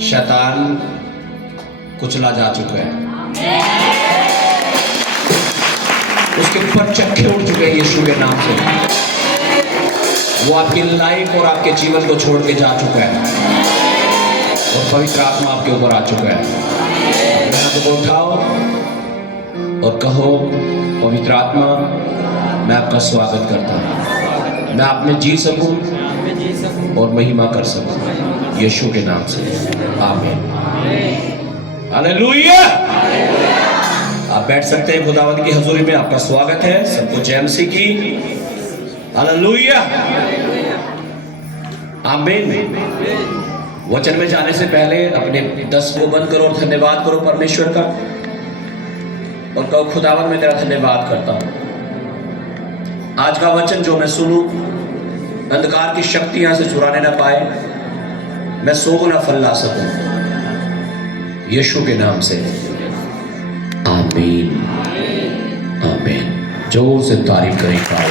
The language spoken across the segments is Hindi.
शैतान कुचला जा चुका है, उसके ऊपर चक्के उड़ चुके हैं यीशु के नाम से। वो आपकी लाइफ और आपके जीवन को छोड़ के जा चुका है और पवित्र आत्मा आपके ऊपर आ चुका है। अपने हाथ को उठाओ और कहो, पवित्र आत्मा मैं आपका स्वागत करता हूँ, मैं आप में जी सकूं और महिमा कर सकूं यीशु के नाम से। आमीन। हालेलुया। आप बैठ सकते हैं। खुदावंद की हजूरी में आपका स्वागत है। सबको जय मसीह की। हालेलुया। आमीन। वचन में जाने से पहले अपने 10 को बंद करो और धन्यवाद करो परमेश्वर का और कहो, खुदावंद मैं तेरा धन्यवाद करता हूं। आज का वचन जो मैं सुनूं, अंधकार की शक्तियां से चुराने ना पाए, मैं 100 गुना फल ला सकूं यीशु के नाम से। आमीन। आमीन। जोर से तारीफ करें पाए।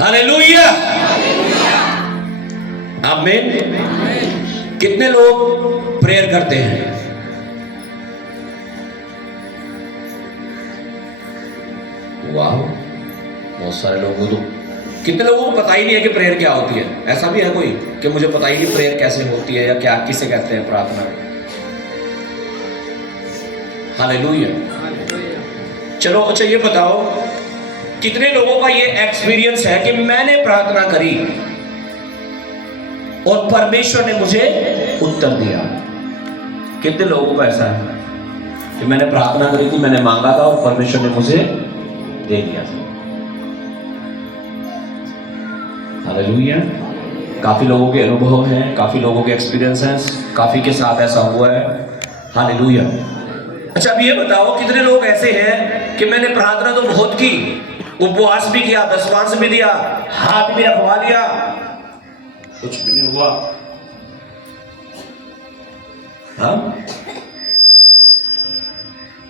हालेलुया। आमीन। कितने लोग प्रेयर करते हैं? वाह, बहुत सारे लोगों को। कितने लोगों को पता ही नहीं है कि प्रेयर क्या होती है? ऐसा भी है कोई कि मुझे पता ही नहीं प्रेयर कैसे होती है या क्या किसे कहते हैं प्रार्थना? हालेलुया। चलो अच्छा ये बताओ, कितने लोगों का ये एक्सपीरियंस है कि मैंने प्रार्थना करी और परमेश्वर ने मुझे उत्तर दिया? कितने लोगों को ऐसा है कि मैंने प्रार्थना करी थी, मैंने मांगा था और परमेश्वर ने मुझे दे दिया था? हालेलुया। काफी लोगों के अनुभव हैं, काफी लोगों के एक्सपीरियंस हैं, काफी के साथ ऐसा हुआ है। हालेलुया। अच्छा अब ये बताओ, कितने लोग ऐसे हैं कि मैंने प्रार्थना तो बहुत की, उपवास भी किया, दशमांश भी दिया, हाथ भी रखवा लिया, कुछ भी नहीं हुआ? हाँ,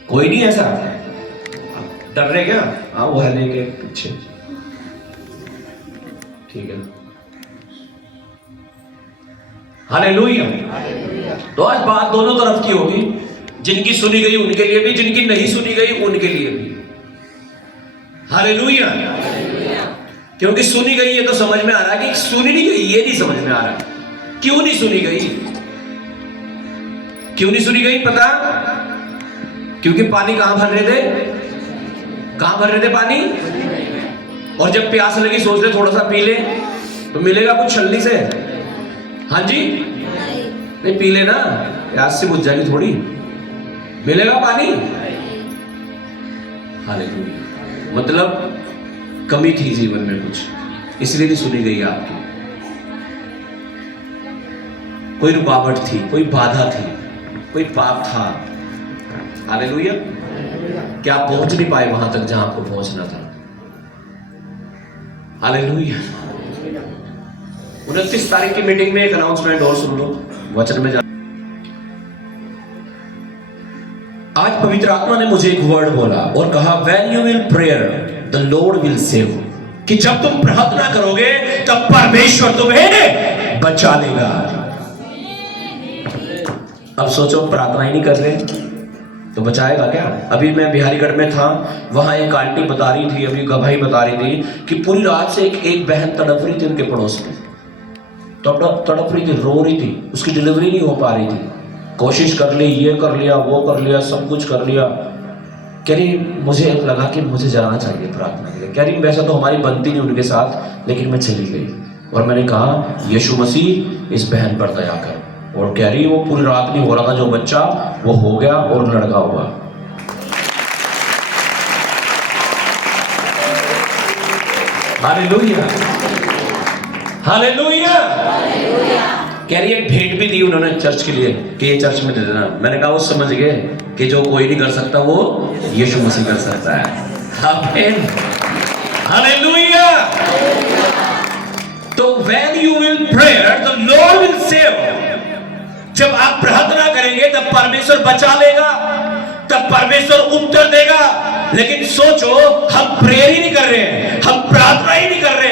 कोई नहीं ऐसा? डर रहे क्या? हाँ, वो है लेके पीछे, ठीक है। हालेलुया। तो आज बात दोनों तरफ की होगी, जिनकी सुनी गई उनके लिए भी, जिनकी नहीं सुनी गई उनके लिए भी। हालेलुया। क्योंकि सुनी गई ये तो समझ में आ रहा है, कि सुनी नहीं गई ये नहीं समझ में आ रहा। क्यों नहीं सुनी गई? क्यों नहीं सुनी गई पता? क्योंकि पानी कहां भर रहे थे? कहां भर रहे थे पानी? और जब प्यास लगी सोच रहे थोड़ा सा पी ले, तो मिलेगा कुछ छलनी से? हाँ जी, नहीं पी लेना, प्यास से बुझ जाएगी थोड़ी, मिलेगा पानी? हालेलुया। मतलब कमी थी जीवन में कुछ, इसलिए नहीं सुनी गई आपकी। कोई रुकावट थी, कोई बाधा थी, कोई पाप था। हालेलुया। क्या आप पहुंच नहीं पाए वहां तक जहां आपको पहुंचना था? हालेलुया। 29 तारीख की मीटिंग में एक अनाउंसमेंट और सुन लो, वचन में जा। आज पवित्र आत्मा ने मुझे एक वर्ड बोला और कहा, when you will prayer the Lord will save. कि जब तुम प्रार्थना करोगे तब परमेश्वर तुम्हें बचा लेगा। अब सोचो, प्रार्थना ही नहीं कर रहे तो बचाएगा क्या? अभी मैं बिहारीगढ़ में था, वहां एक आंटी बता रही थी, अभी गवाही बता रही थी कि पूरी रात से एक बहन तड़प रही थी उनके पड़ोस में, तड़प रही थी, रो रही थी, उसकी डिलीवरी नहीं हो पा रही थी, कोशिश कर ली, ये कर लिया, वो कर लिया, सब कुछ कर लिया। कह रही मुझे लगा कि मुझे जाना चाहिए प्रार्थना के लिए। कह रही वैसा तो हमारी बनती नहीं उनके साथ, लेकिन मैं चली गई और मैंने कहा, यीशु मसीह इस बहन पर दया कर। और कह रही वो पूरी रात नहीं हो रहा था जो बच्चा, वो हो गया और लड़का हुआ। हालेलुया। हालेलुया। कह रही एक भेंट भी दी उन्होंने चर्च के लिए कि ये चर्च में दे देना। मैंने कहा वो समझ गए कि जो कोई नहीं कर सकता वो यीशु मसीह कर सकता है। आमीन। हालेलुया। तो when you will prayer the Lord will save। जब आप प्रार्थना करेंगे तब परमेश्वर बचा लेगा, तब परमेश्वर उत्तर देगा। लेकिन सोचो, हम प्रेयर ही नहीं कर रहे हैं, हम प्रार्थना ही नहीं कर रहे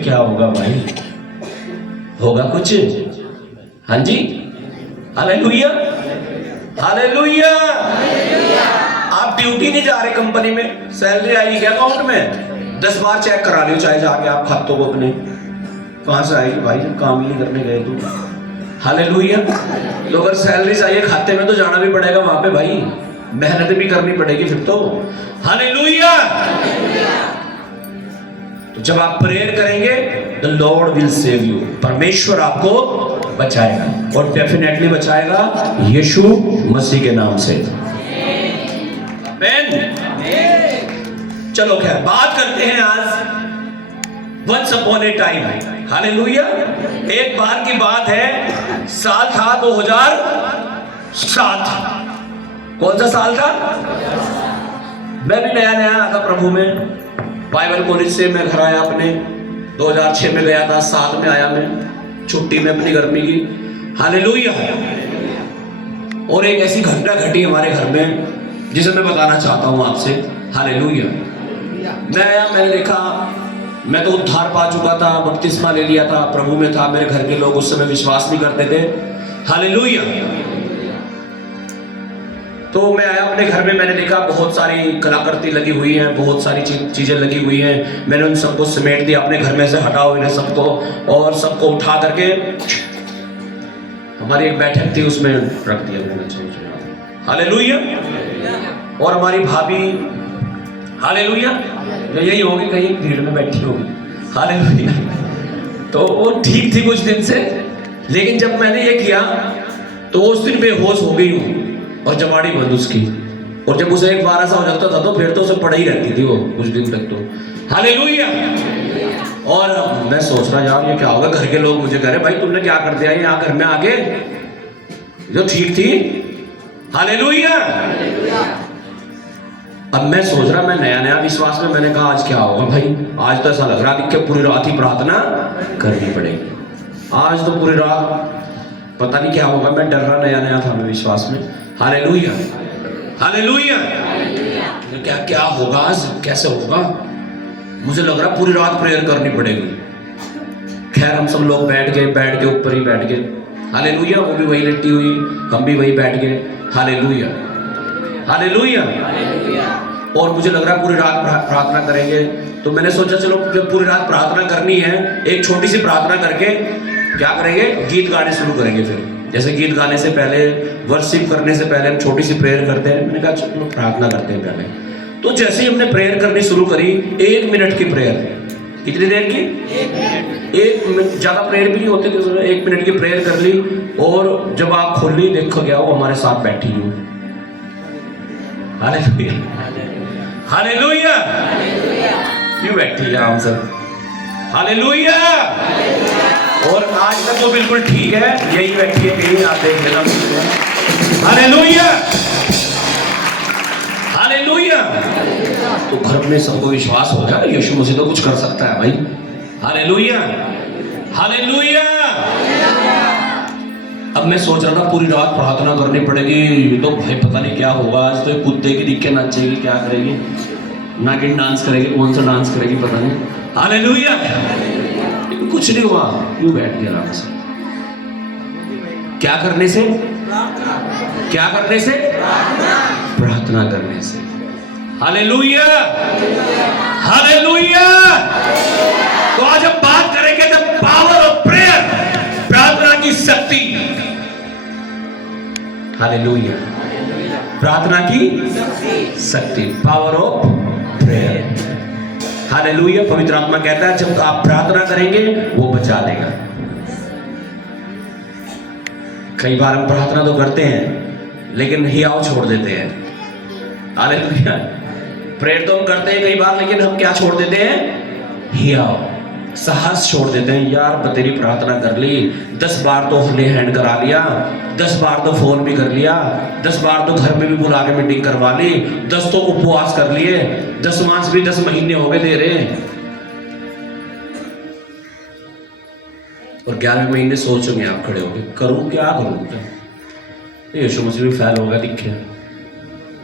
क्या होगा भाई? होगा कुछ? हाँ जी, हालेलुया, हालेलुया। आप ड्यूटी नहीं जा रहे कंपनी में, सैलरी आई क्या अकाउंट में? 10 बार चेक करा लियो, चाहे जाके आप खातों को अपने, कहां से आएगी भाई जब काम ही नहीं करने गए तो। हालेलुया। तो अगर सैलरी चाहिए खाते में तो जाना भी पड़ेगा वहां पे भाई, मेहनत भी करनी पड़ेगी फिर तो। हालेलुया। तो जब आप प्रेयर करेंगे the Lord will save you, परमेश्वर आपको बचाएगा, और डेफिनेटली बचाएगा यीशु मसीह के नाम से। आमीन। चलो खैर बात करते हैं आज once upon a time. Hallelujah. एक बार की बात है, साल था 2007। कौन सा साल था? मैं भी नया नया आया था प्रभु में, बाइबल कॉलेज से मैं घर आया अपने, 2006 में गया था, 7 में आया मैं छुट्टी में अपनी गर्मी की। हालेलुया। और एक ऐसी घटना घटी हमारे घर में जिसे मैं बताना चाहता हूं आपसे। हालेलुया। मैं आया, मैंने देखा, मैं तो उद्धार पा चुका था, बपतिस्मा ले लिया था, प्रभु में था। मेरे घर के लोग उस समय विश्वास नहीं करते थे। हालेलुया। तो मैं आया अपने घर में, मैंने देखा बहुत सारी कलाकृति लगी हुई है, बहुत सारी चीजें लगी हुई हैं। मैंने उन सबको समेट दिया, अपने घर में से हटाओ इन्हें सबको, और सबको उठा करके हमारी एक बैठक थी उसमें रख दिया मैंने। हालेलुया। और हमारी भाभी, हालेलुया, यही होगी, कहीं भीड़ में बैठी होगी। हालेलुया। तो वो ठीक थी कुछ दिन से, लेकिन जब मैंने ये किया तो उस दिन बेहोश हो गई हूँ, और जमाड़ी बंद उसकी। और जब उसे एक बार ऐसा हो जाता था तो फिर तो उसे पड़ ही रहती थी वो कुछ दिन तक तो। हालेलुया। और मैं सोच रहा यार ये क्या होगा, घर के लोग मुझे कह रहे भाई तुमने क्या कर दिया यहाँ घर में आके, जो ठीक थी। हालेलुया। अब मैं सोच रहा, मैं नया नया विश्वास में, मैंने कहा आज क्या होगा भाई, आज तो ऐसा लग रहा कि पूरी रात ही प्रार्थना करनी पड़ेगी, आज तो पूरी रात पता नहीं क्या होगा। मैं डर रहा, नया नया था मैं विश्वास में। Hallelujah, hallelujah. क्या क्या होगा, कैसे होगा, मुझे लग रहा पूरी रात प्रेयर करनी पड़ेगी। खैर हम सब लोग बैठ के ऊपर ही बैठ गए। हालेलुया। वो भी वही लेटी हुई, हम भी वही बैठ गए। Hallelujah, hallelujah. और मुझे लग रहा पूरी रात प्रार्थना करेंगे, तो मैंने सोचा चलो जब पूरी रात प्रार्थना करनी है, एक छोटी सी प्रार्थना करके क्या करेंगे, गीत गाने शुरू करेंगे। फिर जैसे गीत गाने से पहले, वर्शिप करने से पहले हम छोटी सी प्रेयर करते हैं। मैंने कहा चलो प्रार्थना करते हैं पहले। तो जैसे ही हमने प्रेयर करनी शुरू करी, 1 मिनट की प्रेयर, कितनी देर की? 1 मिनट, ज्यादा प्रेयर भी नहीं होती थी, 1 मिनट की प्रेयर कर ली। और जब आप खोली देखो गया वो हमारे साथ बैठी हूँ। Hallelujah, hallelujah. क्यों बैठी है हम सब? हालेलुया। और आज तक तो बिल्कुल ठीक है, यही बैठी है, कहीं आप देख लेना। Hallelujah, hallelujah. तो घर में सबको विश्वास हो गया यीशु मसीह तो कुछ कर सकता है भाई। Hallelujah, hallelujah. अब मैं सोच रहा था पूरी रात प्रार्थना करनी पड़ेगी, तो भाई पता नहीं क्या होगा, आज तो कुत्ते की दिख के नाचेगी, क्या करेगी, नागिन डांस करेगी, कौन सा डांस करेगी पता नहीं। हालेलुया। कुछ नहीं हुआ, यूं बैठ गया आराम से। क्या करने से? क्या करने से? प्रार्थना करने से। Hallelujah, hallelujah. तो आज हम बात करेंगे द पावर ऑफ प्रेयर, प्रार्थना की शक्ति। हालेलुया, प्रार्थना की शक्ति, पावर ऑफ प्रेयर। हालेलुया। पवित्र आत्मा कहता है जब आप प्रार्थना करेंगे वो बचा देगा। कई बार हम प्रार्थना तो करते हैं लेकिन हियाव छोड़ देते हैं। हालेलुया। प्रेयर तो हम करते हैं कई बार, लेकिन हम क्या छोड़ देते हैं? हियाव, साहस छोड़ देते हैं। यार बतेरी प्रार्थना कर ली, 10 बार तो ले हैंड करा लिया, 10 बार तो फोन भी कर लिया, 10 बार तो घर में भी बुला के मीटिंग करवा ली, 10 तो उपवास कर लिए, 10 मास भी 10 महीने हो गए दे रहे, और 11वें महीने सोचोगे आप खड़े होगे करूं क्या करूं, यीशु मसीह भी फैल होगा दिखे।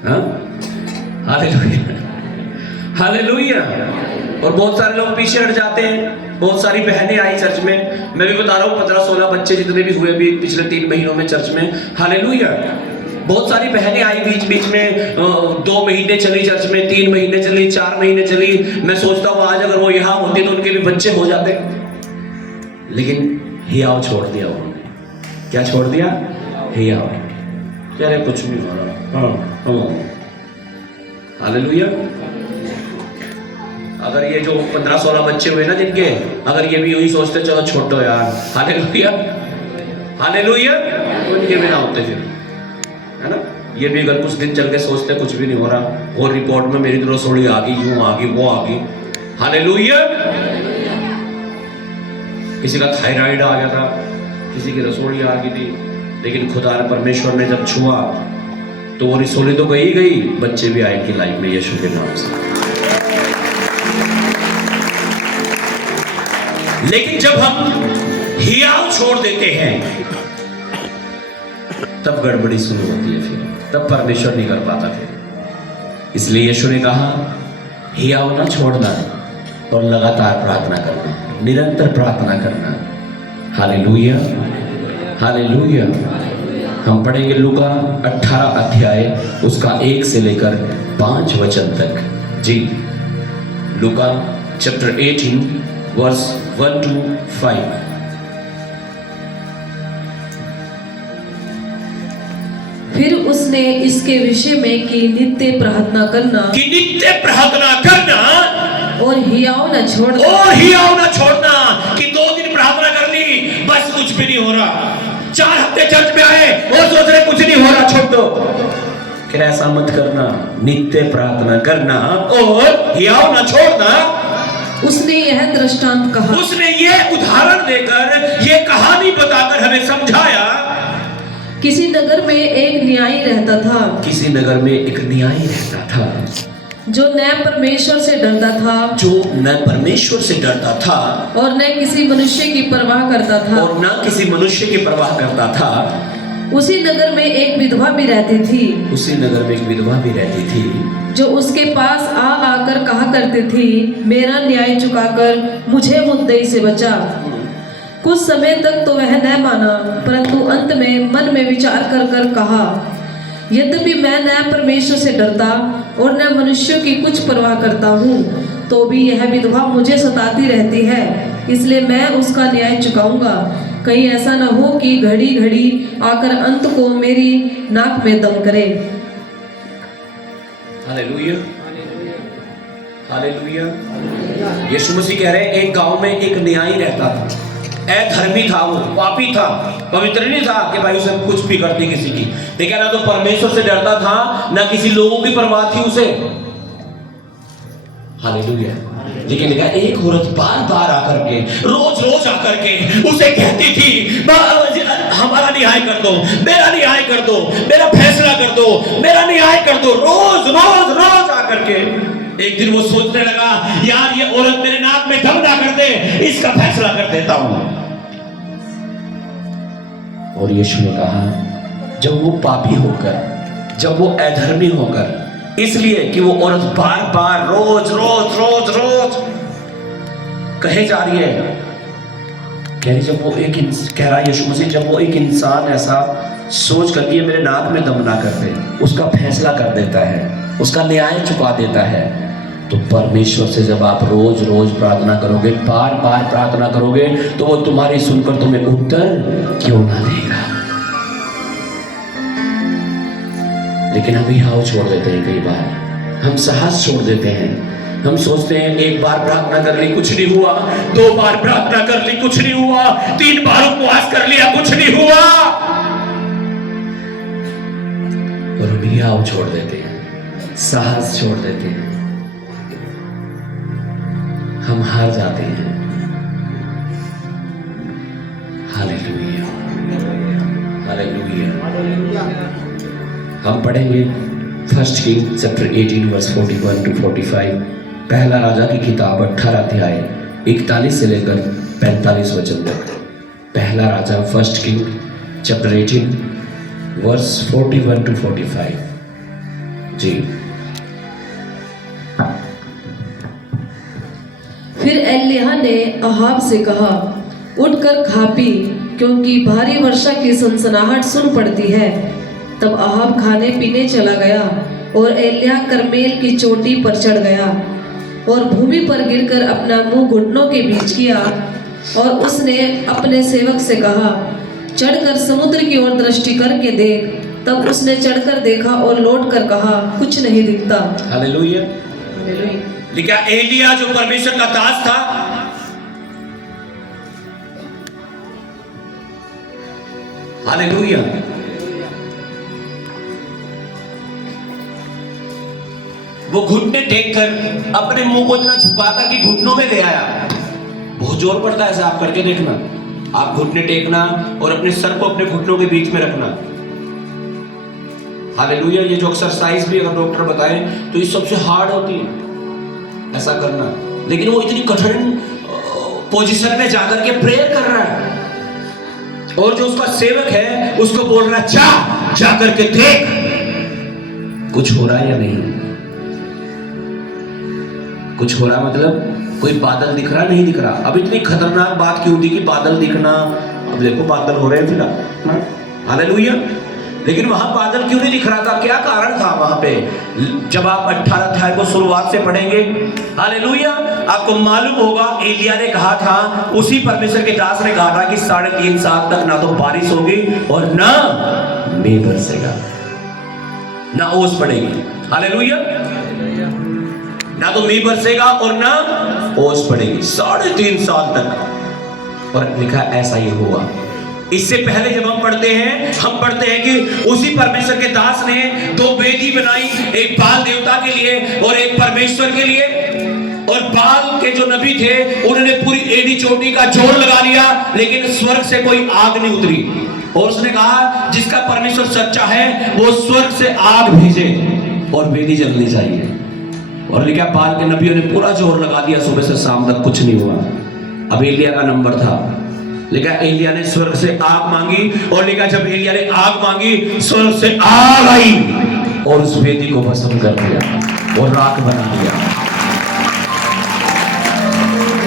हाँ, हालेलुया, हालेलुया। और बहुत सारे लोग पीछे हट जाते हैं। बहुत सारी बहनें आई चर्च में, मैं भी बता रहा हूँ 15-16 बच्चे जितने भी हुए भी पिछले 3 महीनों में चर्च में, हालेलुया। बहुत सारी बहनें आई बीच बीच में, 2 महीने चली चर्च में, 3 महीने चली, 4 महीने चली। मैं सोचता हूँ आज अगर वो यहाँ होती तो उनके भी बच्चे हो जाते, लेकिन हियाव छोड़ दिया उन्होंने। क्या छोड़ दिया? हियाव। कह रहे कुछ नहीं हो रहा। हालेलुया। अगर ये जो 15-16 बच्चे हुए ना जिनके, अगर ये भी यही सोचते चलो छोड़ो यार, हालेलुया हालेलुया, उनके भी ना होते फिर, है ना। ये भी अगर कुछ दिन चल के सोचते कुछ भी नहीं हो रहा, और रिपोर्ट में मेरी तो रसोड़ी आ गई, यूं आ गई, वो आ गई, हालेलुया। किसी का थायराइड आ गया था, किसी की रसोड़ी आ गई थी, लेकिन खुदा परमेश्वर ने जब छुआ तो वो रसोड़ी तो गई गई, बच्चे भी आए कि लाइफ में यीशु के नाम से। लेकिन जब हम हियाव छोड़ देते हैं तब गड़बड़ी शुरू होती है, फिर तब परमेश्वर नहीं कर पाता फिर। इसलिए यीशु ने कहा हियाव ना छोड़ना और लगातार प्रार्थना करना, निरंतर प्रार्थना करना। Hallelujah hallelujah. हम पढ़ेंगे लूका 18 अध्याय उसका 1 से लेकर 5 वचन तक। जी, लूका चैप्टर 18 वर्स 1 to 5। फिर उसने इसके विषय में कि नित्य प्रार्थना करना, और हियाव न छोड़ना, कि 2 दिन प्रार्थना कर ली बस कुछ भी नहीं हो रहा, 4 हफ्ते चर्च में आए और सोच रहे कुछ नहीं हो रहा, छोड़ दो। फिर ऐसा मत करना, नित्य प्रार्थना करना और हियाव न छोड़ना। उसने यह दृष्टांत कहा, उसने ये उदाहरण देकर, ये कहानी बताकर हमें समझाया। किसी नगर में एक न्यायी रहता था, किसी नगर में एक न्यायी रहता था, जो न परमेश्वर से डरता था, जो न परमेश्वर से डरता था, और न किसी मनुष्य की परवाह करता था, और न किसी मनुष्य की परवाह करता था। उसी नगर में एक विधवा भी रहती थी, उसी नगर में एक विधवा भी रहती थी, जो उसके पास आ आकर कहा करती थी, मेरा न्याय चुकाकर मुझे मुद्दई से बचा। कुछ समय तक तो वह न माना, परंतु अंत में मन में विचार कर कर कहा, यद्यपि मैं न परमेश्वर से डरता और न मनुष्यों की कुछ परवाह करता हूँ, तो भी यह विधवा मुझे सताती रहती है, इसलिए मैं उसका न्याय चुकाऊंगा। कहीं ऐसा न हो कि घड़ी घड़ी आकर अंत को मेरी नाक में दम करे। Hallelujah hallelujah. यीशु मसीह कह रहे हैं एक गांव में एक न्यायी रहता था, अधर्मी था, वो पापी था, पवित्र नहीं था कि भाई उसे कुछ भी करती किसी की, लेकिन ना तो परमेश्वर से डरता था, ना किसी लोगों की परवाह थी उसे। हालेलुया। लेकिन देखा एक औरत बार बार आकर के, रोज रोज आकर के उसे कहती थी, हमारा न्याय कर दो, मेरा न्याय कर दो, मेरा फैसला कर दो, मेरा न्याय कर दो, रोज रोज रोज आकर के। एक दिन वो सोचने लगा, यार ये औरत मेरे नाक में दम ना कर दे, इसका फैसला कर देता हूं। और यीशु ने कहा, जब वो पापी होकर, जब वो अधर्मी होकर, इसलिए कि वो औरत बार बार रोज रोज रोज रोज कहे जा रही है, कह रही, जब वो कह रहा है यीशु मसीह, जब वो एक इंसान ऐसा सोच करके मेरे नाक में दम ना कर दे, उसका फैसला कर देता है, उसका न्याय चुका देता है, तो परमेश्वर से जब आप रोज रोज प्रार्थना करोगे, बार बार प्रार्थना करोगे, तो वो तुम्हारी सुनकर तुम्हें उत्तर क्यों ना देगा। लेकिन हम हियाव छोड़ देते हैं, कई बार हम साहस छोड़ देते हैं, हम सोचते हैं एक बार प्रार्थना कर ली कुछ नहीं हुआ, 2 बार प्रार्थना कर ली कुछ नहीं हुआ, 3 बार उपवास कर लिया कुछ नहीं हुआ, और हम हियाव छोड़ देते हैं, साहस छोड़ देते हैं, हम हार जाते हैं। Hallelujah hallelujah. हम पढ़ेंगे 1 किंग चैप्टर 18 वर्स 41 to 45। पहला राजा की किताब 18 अध्याय 41 से लेकर 45 वचन तक। पहला राजा 1 किंग चैप्टर 18 वर्स 41 to 45। जी, फिर एलिय्याह ने अहाब से कहा, उठकर खा पी, क्योंकि भारी वर्षा की सनसनाहट सुन पड़ती है। तब अहाब खाने पीने चला गया और एलिय्याह करमेल की चोटी पर चढ़ गया और भूमि पर गिरकर अपना मुंह घुटनों के बीच किया। और उसने अपने सेवक से कहा, चढ़कर समुद्र की ओर दृष्टि करके देख। तब उसने चढ़कर देखा और लौटकर कहा, कुछ नहीं दिखता। हालेलुया। हालेलुया। लेकिन एलिय्याह जो परमेश्वर का दास था, हालेलुया, वो घुटने टेक कर अपने मुंह को इतना झुकाकर कि घुटनों में ले आया। बहुत जोर पड़ता है, ऐसा आप करके देखना। आप घुटने टेकना और अपने सर को अपने घुटनों के बीच में रखना। हालेलुया। ये जो एक्सरसाइज भी अगर डॉक्टर बताए तो ये सबसे हार्ड होती है, ऐसा करना। लेकिन वो इतनी कठिन पोजीशन में जाकर के प्रेयर कर रहा है, और जो उसका सेवक है उसको बोल रहा है, जा करके देख कुछ हो रहा है या नहीं। कुछ हो रहा मतलब कोई बादल दिख रहा नहीं दिख रहा। अब इतनी खतरनाक बात क्यों थी कि बादल दिखना। अब देखो बादल हो रहे हैं फिलहाल, हालेलुया। लेकिन वहां बादल क्यों नहीं दिख रहा था, क्या कारण था वहां पे? जब आप 18 अध्याय को शुरुआत से पढ़ेंगे, हालेलुया, आपको मालूम होगा एलिय्याह ने कहा था, उसी परमेश्वर के दास ने कहा था कि 3.5 साल तक ना तो बारिश होगी और ना मेघ बरसेगा, ना ओस पड़ेगी। हालेलुया। ना तो मेघ बरसेगा और ना ओस पड़ेगी 3.5 साल तक। और लिखा ऐसा ही हुआ। इससे पहले जब हम पढ़ते हैं कि उसी परमेश्वर के दास ने 2 वेदी बनाई, एक बाल देवता के लिए और एक परमेश्वर के लिए। और बाल के जो नबी थे उन्होंने पूरी एड़ी चोटी का जोर लगा लिया, लेकिन स्वर्ग से कोई आग नहीं उतरी। और उसने कहा, जिसका परमेश्वर सच्चा है वो स्वर्ग से आग भेजे और वेदी जलनी चाहिए। और लिखा बाल के नबियों ने पूरा जोर लगा दिया, सुबह से शाम तक कुछ नहीं हुआ। अब एलिय्याह का नंबर था। लिखा एलिय्याह ने स्वर्ग से आग मांगी, और लिखा जब एलिय्याह ने आग मांगी स्वर्ग से आग आई और उस वेदी को भस्म कर दिया और राख बना दिया।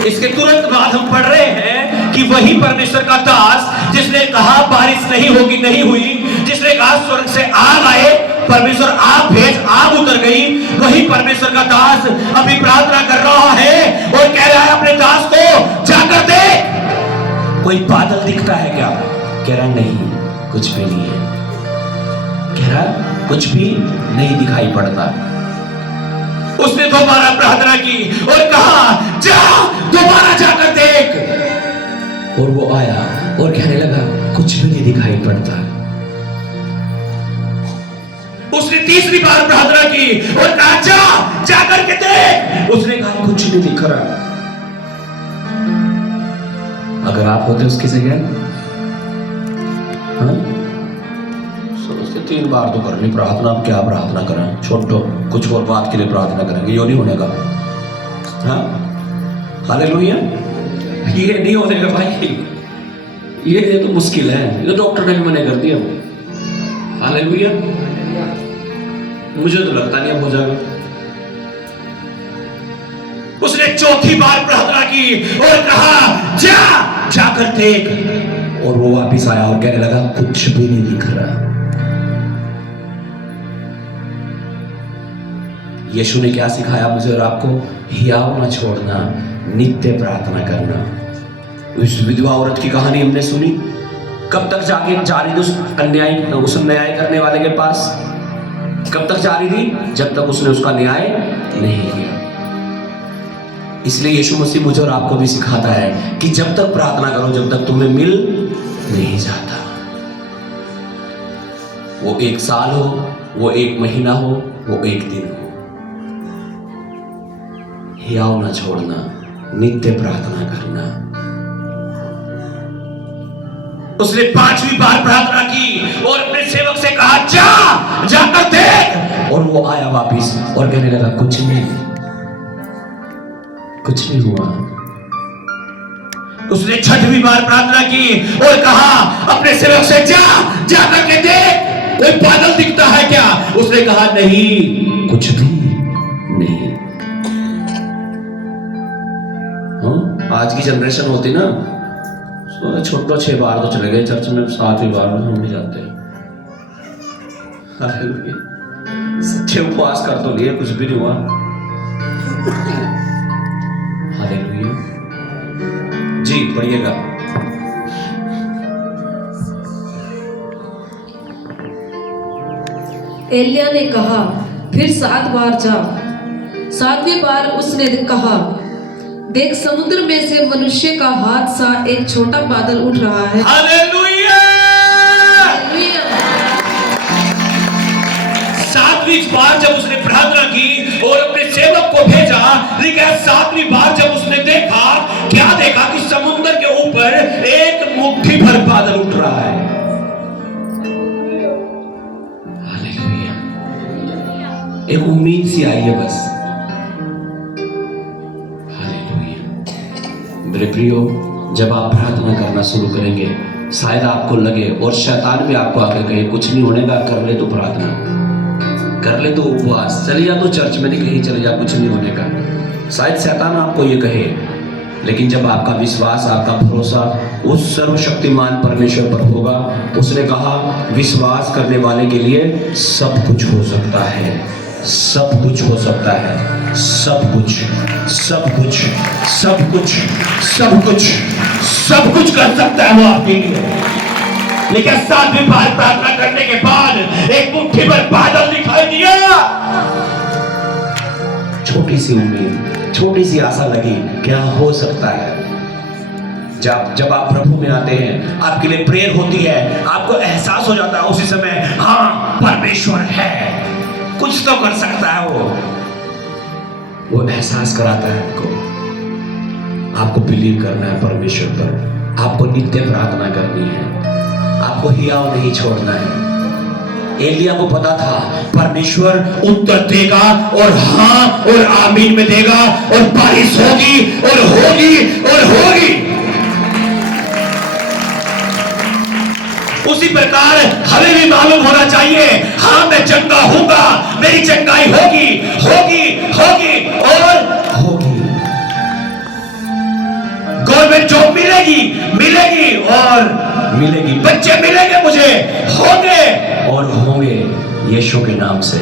इसके तुरंत बाद हम पढ़ रहे हैं कि वही परमेश्वर का दास जिसने कहा बारिश नहीं होगी, नहीं हुई, जिसने कहा स्वर्ग से आग आए, परमेश्वर आग भेज, आग उतर गई, वही परमेश्वर का दास अभी प्रार्थना कर रहा है और कह रहा है अपने दास को, जाकर देख कोई बादल दिखता है क्या? कह रहा नहीं, कुछ भी नहीं है। कह रहा कुछ भी नहीं दिखाई पड़ता। उसने दोबारा प्रार्थना की और कहा, जा दोबारा जाकर देख। और वो आया और कहने लगा, कुछ भी नहीं दिखाई पड़ता। उसने तीसरी बार प्रार्थना की और कहा, जाकर के देख। उसने कहा, कुछ नहीं दिख रहा। अगर आप होते उसकी जगह, सोचते 3 बार तो करनी प्रार्थना, अब क्या प्रार्थना करें, छोड़ो, कुछ और बात के लिए प्रार्थना करेंगे, यो नहीं होने का। हाँ, हालेलुया। ये नहीं होने का भाई, ये तो मुश्किल है, ये तो डॉक्टर ने भी मना कर दिया। हालेलुया। मुझे तो लगता नहीं अब हो जाएगा। उसने चौथी बार प्रार्थना की और कहा, जाकर देख। और वो वापिस आया और कहने लगा, कुछ भी नहीं दिख रहा। यीशु ने क्या सिखाया मुझे और आपको? हियाव न छोड़ना, नित्य प्रार्थना करना। उस विधवा औरत की कहानी हमने सुनी। कब तक जा रही थी उस न्याय करने वाले के पास? कब तक जा रही थी? जब तक उसने उसका न्याय नहीं किया। इसलिए यीशु मसीह मुझे और आपको भी सिखाता है कि जब तक प्रार्थना करो जब तक तुम्हें मिल नहीं जाता। वो 1 साल हो, वो 1 महीना हो, वो 1 दिन हो, हियाव ना छोड़ना, नित्य प्रार्थना करना। उसने 5वीं बार प्रार्थना की और अपने सेवक से कहा, जाकर देख। और वो आया वापिस और कहने लगा, कुछ नहीं हुआ। उसने 6वीं बार प्रार्थना की और कहा अपने सेवक से, जाकर के देख कोई बादल दिखता है क्या? उसने कहा, नहीं, कुछ भी नहीं। आज की जनरेशन होती ना, छोटो 6 बार तो चले गए चर्च में, 7वीं बार में हम नहीं जाते। हालेलुया। सच्चे उपवास कर तो लिए, कुछ भी नहीं हुआ। हालेलुया। जी पढ़िएगा। एलिया ने कहा, फिर 7 बार जा। 7वीं बार उसने कहा, देख समुद्र में से मनुष्य का हाथ सा एक छोटा बादल उठ रहा है। हालेलुया। 7वीं बार जब उसने प्रार्थना की और अपने सेवक को भेजा, लेकिन 7वीं बार जब उसने देखा, क्या देखा कि समुद्र के ऊपर एक मुट्ठी भर बादल उठ रहा है। हालेलुया। एक उम्मीद सी आई है बस। मेरे प्रियो, जब आप प्रार्थना करना शुरू करेंगे, शायद आपको लगे और शैतान भी आपको आके कहे कुछ नहीं होने का, कर ले तो प्रार्थना, कर ले तो उपवास, चले जा तो चर्च में नहीं, कहीं चले जा, कुछ नहीं होने का। शायद शैतान आपको ये कहे, लेकिन जब आपका विश्वास, आपका भरोसा उस सर्वशक्तिमान परमेश्वर पर होगा, उसने कहा विश्वास करने वाले के लिए सब कुछ हो सकता है, सब कुछ हो सकता है, सब कुछ, सब कुछ, सब कुछ, सब कुछ, सब कुछ कर सकता है वो आपके लिए। लेकिन 7वीं बार प्रार्थना करने के बाद एक मुट्ठी भर बादल दिखाई दिया। छोटी सी उम्मीद, छोटी सी आशा लगी, क्या हो सकता है। जब आप प्रभु में आते हैं, आपके लिए प्रेयर होती है, आपको एहसास हो जाता है उसी समय, हाँ परमेश्वर है, कुछ तो कर सकता है वो एहसास कराता है आपको बिलीव करना है परमेश्वर पर, आपको नित्य प्रार्थना करनी है, आपको हियाव नहीं छोड़ना है। एलिया को पता था परमेश्वर उत्तर देगा और हाँ और आमीन में देगा और बारिश होगी और होगी और होगी। उसी प्रकार हमें भी मालूम होना चाहिए, हाँ मैं चंगा हूँगा, मेरी चंगाई होगी होगी होगी और होगी। गवर्नमेंट जॉब मिलेगी मिलेगी और मिलेगी, बच्चे मिलेंगे मुझे, होंगे और होंगे यीशु के नाम से।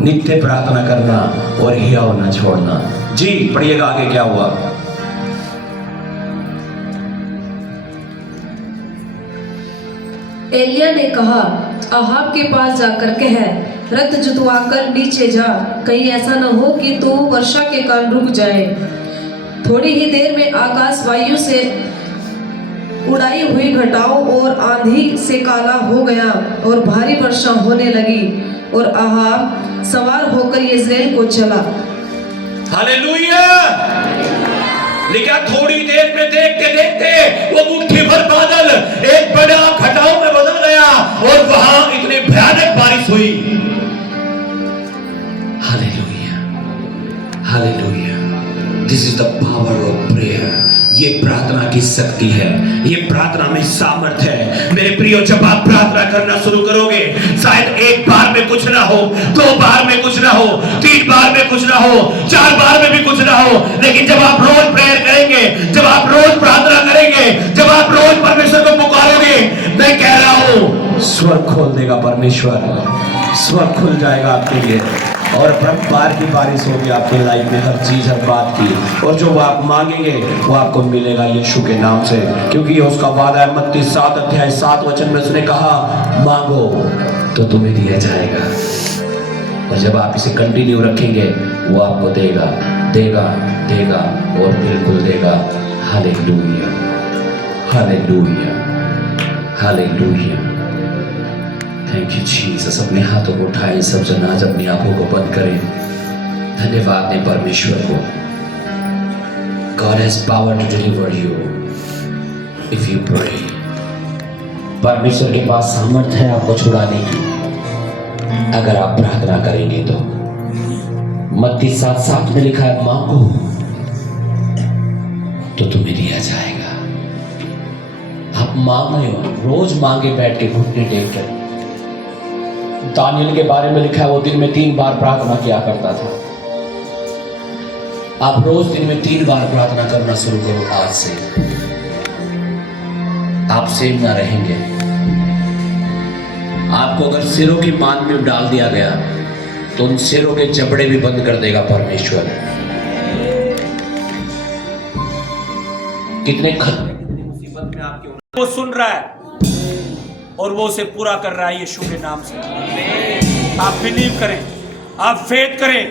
नित्य प्रार्थना करना और हियाव न छोड़ना। जी पढ़िएगा आगे क्या हुआ। एलिया ने कहा, अहाब के पास जाकर कह, रथ जुतवाकर नीचे जा, कहीं ऐसा न हो कि तू वर्षा के कारण रुक जाए। थोड़ी ही देर में आकाश वायु से उड़ाई हुई घटाओं और आंधी से काला हो गया और भारी वर्षा होने लगी और अहाब सवार होकर यिज्रेल को चला। हालेलुया। लेकिन थोड़ी देर में देखते देखते वो मुट्ठी भर बादल एक बड़ा घटाओं में बदल गया और वहां इतनी भयानक बारिश हुई। Hallelujah, hallelujah. This is the power of prayer. ये प्रार्थना की शक्ति है, ये प्रार्थना में सामर्थ्य है। मेरे प्रियो, जब आप प्रार्थना करना शुरू करोगे, शायद एक बार में कुछ ना हो, 2 बार में कुछ ना हो, 3 बार में कुछ ना हो, 4 बार में भी कुछ ना हो, लेकिन जब आप रोज प्रेयर करेंगे, जब आप रोज प्रार्थना करेंगे, जब आप रोज परमेश्वर को पुकारोगे, मैं कह रहा हूं स्वर खोल देगा परमेश्वर, स्वर खुल जाएगा आपके लिए और बार की बारिश होगी आपकी लाइफ में, हर चीज हर बात की, और जो वो आप मांगेंगे वो आपको मिलेगा यीशु के नाम से, क्योंकि ये उसका वादा है। मत्ती 7 अध्याय 7 वचन में उसने कहा, मांगो तो तुम्हें दिया जाएगा, और जब आप इसे कंटिन्यू रखेंगे वो आपको देगा देगा देगा और बिल्कुल देगा। Hallelujah, hallelujah, hallelujah. Thank you Jesus. अपने हाथों को उठाएं, सब जन आज अपनी आंखों को बंद करें। धन्यवाद दें परमेश्वर को। God has power to deliver you if you pray। परमेश्वर के पास सामर्थ्य है आपको छुड़ाने की, अगर आप प्रार्थना करेंगे तो। मत्ती 7:7 में लिखा है, मांगो तो तुम्हें दिया जाएगा। आप मांग रहे हो, रोज मांगे बैठ के घुटने टेक कर। दानियल के बारे में लिखा है, वो दिन में 3 बार प्रार्थना किया करता था। आप रोज दिन में 3 बार प्रार्थना करना शुरू करो आज से। आप सेम ना रहेंगे। आपको अगर सिरों की मान में डाल दिया गया तो उन सिरों के जबड़े भी बंद कर देगा परमेश्वर। कितने मुसीबत में आपके वो सुन रहा है और वो उसे पूरा कर रहा है यीशु के नाम से। आप बिलीव करें, आप फेथ करें।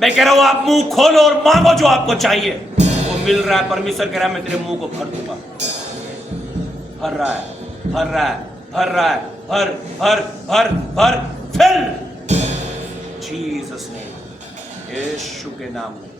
मैं कह रहा हूं आप मुंह खोलो और मांगो जो आपको चाहिए, वो मिल रहा है। परमेश्वर कह रहा है मैं तेरे मुंह को भर दूंगा। भर रहा है, भर रहा है, भर रहा है, भर भर भर भर फिल जीसस ने, यीशु के नाम में।